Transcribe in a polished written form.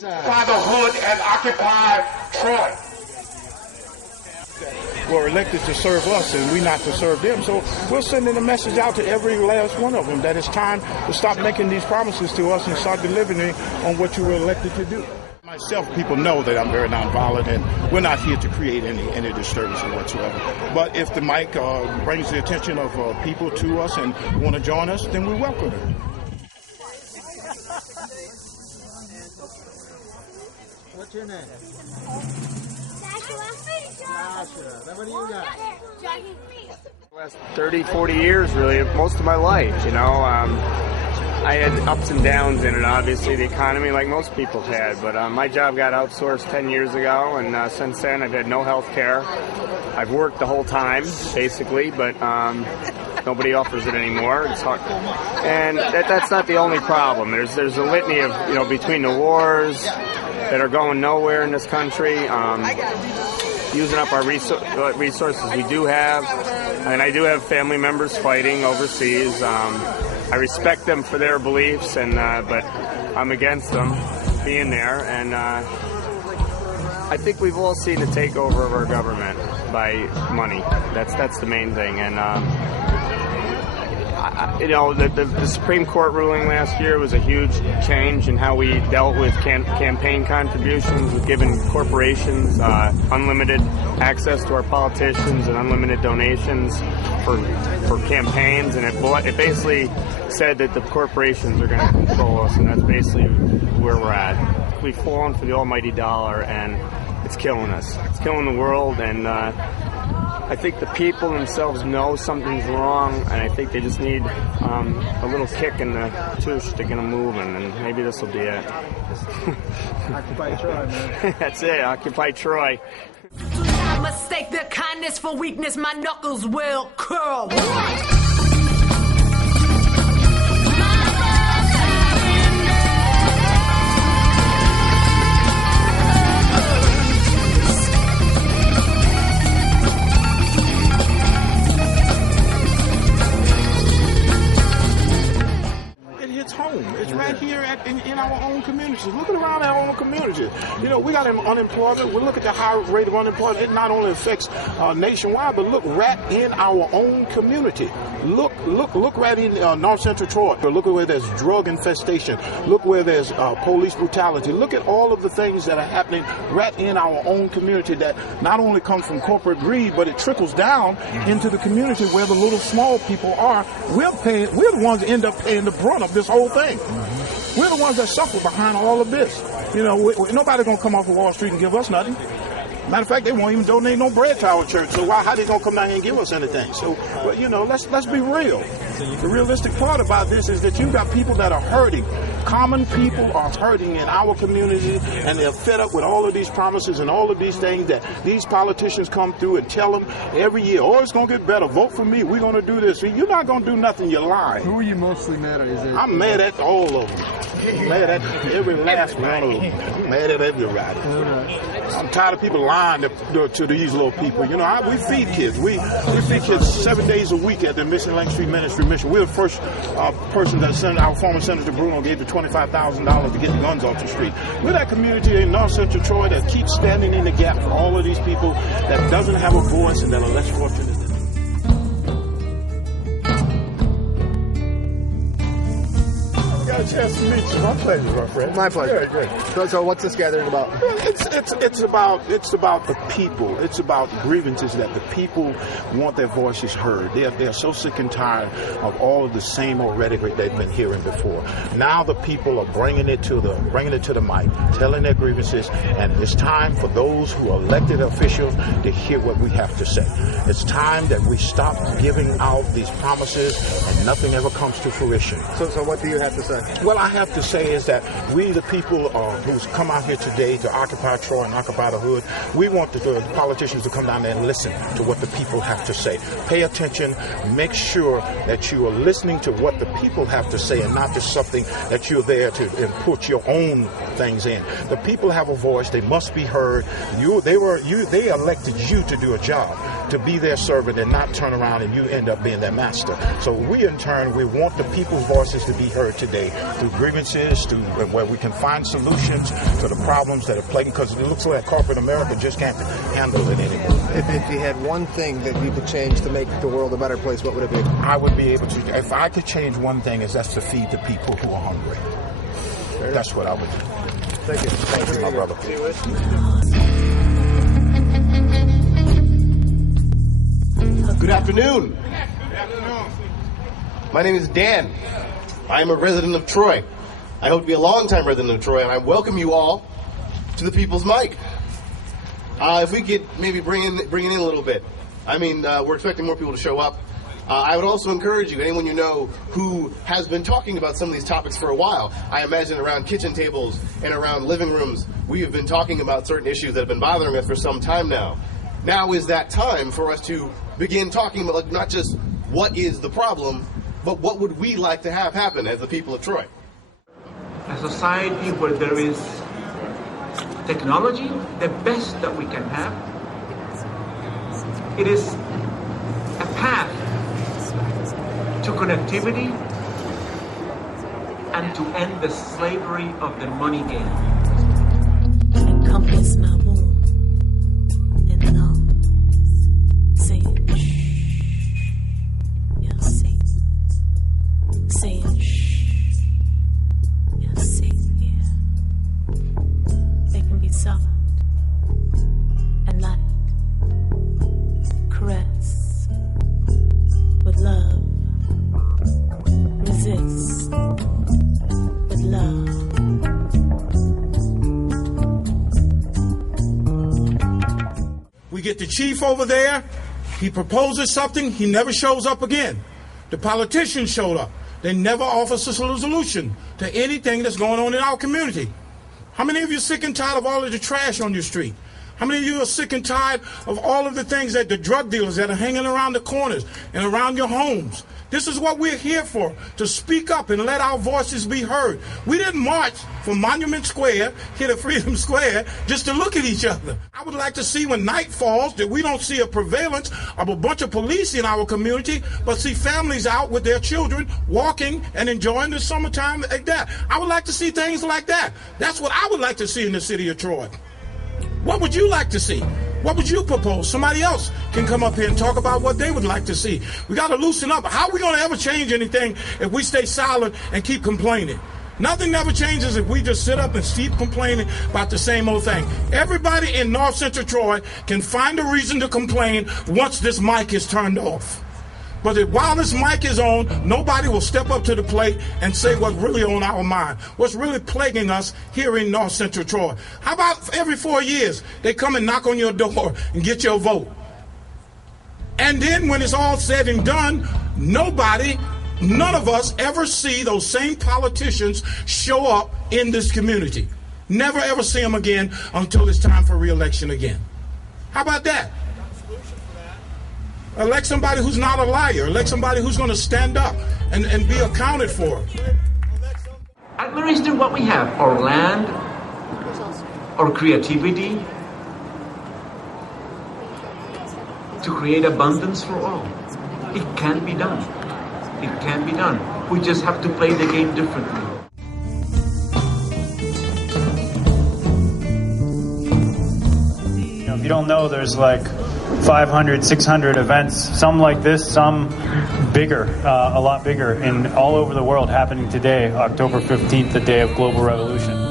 Fatherhood and Occupy Troy. Were elected to serve us and we not to serve them. So we're sending a message out to every last one of them that it's time to stop making these promises to us and start delivering on what you were elected to do. Myself, people know that I'm very nonviolent, and we're not here to create any disturbance whatsoever. But if the mic brings the attention of people to us and want to join us, then we welcome it. What's your name? What do you got? Last 30, 40 years, really, most of my life, you know. I had ups and downs in it, obviously, the economy, like most people had. But my job got outsourced 10 years ago, and since then I've had no health care. I've worked the whole time, basically, but nobody offers it anymore. It's hard. And that's not the only problem. There's a litany of, you know, between the wars that are going nowhere in this country, using up our resources we do have, and I do have family members fighting overseas. I respect them for their beliefs, and but I'm against them being there. And I think we've all seen the takeover of our government by money. That's the main thing. And you know, the Supreme Court ruling last year was a huge change in how we dealt with campaign contributions, with giving corporations unlimited access to our politicians and unlimited donations for campaigns. And it basically said that the corporations are going to control us, and that's basically where we're at. We've fallen for the almighty dollar, and it's killing us. It's killing the world, and I think the people themselves know something's wrong, and I think they just need a little kick in the tush to get them moving, and maybe this will be it. Occupy Troy, man. That's it, Occupy Troy. I mistake their kindness for weakness, my knuckles will curl. Home. It's right here in our own communities. Look around our own communities. You know, we got unemployment. We look at the high rate of unemployment. It not only affects nationwide, but look right in our own community. Look right in North Central Troy. Look at where there's drug infestation. Look where there's police brutality. Look at all of the things that are happening right in our own community that not only comes from corporate greed, but it trickles down into the community where the little small people are. We're the ones that end up paying the brunt of this whole thing. We're the ones that suffer behind all of this. You know, nobody's going to come off of Wall Street and give us nothing. Matter of fact, they won't even donate no bread to our church. So how they going to come down here and give us anything? So, well, you know, let's be real. The realistic part about this is that you've got people that are hurting. Common people are hurting in our community, and they're fed up with all of these promises and all of these things that these politicians come through and tell them every year, oh, it's going to get better. Vote for me. We're going to do this. You're not going to do nothing. You're lying. Who are you mostly mad at? I'm mad at all of them. I'm mad at every last one of them. I'm mad at everybody. I'm tired of people lying to these little people. You know, we feed kids. We feed kids 7 days a week at the Mission Lake Street Ministry Mission. We're the first person that our former Senator Bruno gave the $25,000 to get the guns off the street. We're that community in North Central Troy that keeps standing in the gap for all of these people that doesn't have a voice and that are less fortunate. A chance to meet you. My pleasure, my friend. My pleasure. Very good. So what's this gathering about? It's about the people. It's about grievances that the people want their voices heard. They're so sick and tired of all of the same old rhetoric they've been hearing before. Now the people are bringing it to the mic, telling their grievances, and it's time for those who are elected officials to hear what we have to say. It's time that we stop giving out these promises and nothing ever comes to fruition. So what do you have to say? What I have to say is that we, the people who's come out here today to occupy Troy and occupy the hood, we want the politicians to come down there and listen to what the people have to say. Pay attention. Make sure that you are listening to what the people have to say and not just something that you're there to put your own things in. The people have a voice. They must be heard. They elected you to do a job, to be their servant and not turn around and you end up being their master. So we, in turn, we want the people's voices to be heard today. through grievances, to where we can find solutions to the problems that are plaguing, because it looks like corporate America just can't handle it anymore. If you had one thing that you could change to make the world a better place, what would it be? I would be able to, if I could change one thing, that's to feed the people who are hungry. That's what I would do. Thank you. Thank you, my brother. Good afternoon. My name is Dan. I am a resident of Troy. I hope to be a long-time resident of Troy, and I welcome you all to the People's Mic. If we could maybe bring it in a little bit. I mean, we're expecting more people to show up. I would also encourage you, anyone you know who has been talking about some of these topics for a while, I imagine around kitchen tables and around living rooms, we have been talking about certain issues that have been bothering us for some time now. Now is that time for us to begin talking about, like, not just what is the problem, but what would we like to have happen as the people of Troy. A society where there is technology, the best that we can have, it is a path to connectivity and to end the slavery of the money game. Encompass my womb and love. Say it. Shh. Yeah, say it. Say it. Shh. Yeah, say it. Yeah. They can be soft and light. Caress with love. Resist with love. We get the chief over there. He proposes something. He never shows up again. The politicians showed up. They never offer us a solution to anything that's going on in our community. How many of you are sick and tired of all of the trash on your street? How many of you are sick and tired of all of the things that the drug dealers that are hanging around the corners and around your homes? This is what we're here for, to speak up and let our voices be heard. We didn't march from Monument Square here to Freedom Square just to look at each other. I would like to see when night falls that we don't see a prevalence of a bunch of police in our community, but see families out with their children walking and enjoying the summertime like that. I would like to see things like that. That's what I would like to see in the city of Troy. What would you like to see? What would you propose? Somebody else can come up here and talk about what they would like to see. We got to loosen up. How are we going to ever change anything if we stay silent and keep complaining? Nothing ever changes if we just sit up and keep complaining about the same old thing. Everybody in North Central Troy can find a reason to complain once this mic is turned off. But while this mic is on, nobody will step up to the plate and say what's really on our mind, what's really plaguing us here in North Central Troy. How about every 4 years, they come and knock on your door and get your vote? And then when it's all said and done, none of us ever see those same politicians show up in this community. Never ever see them again until it's time for re-election again. How about that? Elect somebody who's not a liar. Elect somebody who's going to stand up and be accounted for. At Lewiston, what we have, our land, our creativity, to create abundance for all. It can be done. It can be done. We just have to play the game differently. If you don't know, there's like 500, 600 events, some like this, some bigger, a lot bigger, all over the world happening today, October 15th, the day of global revolution.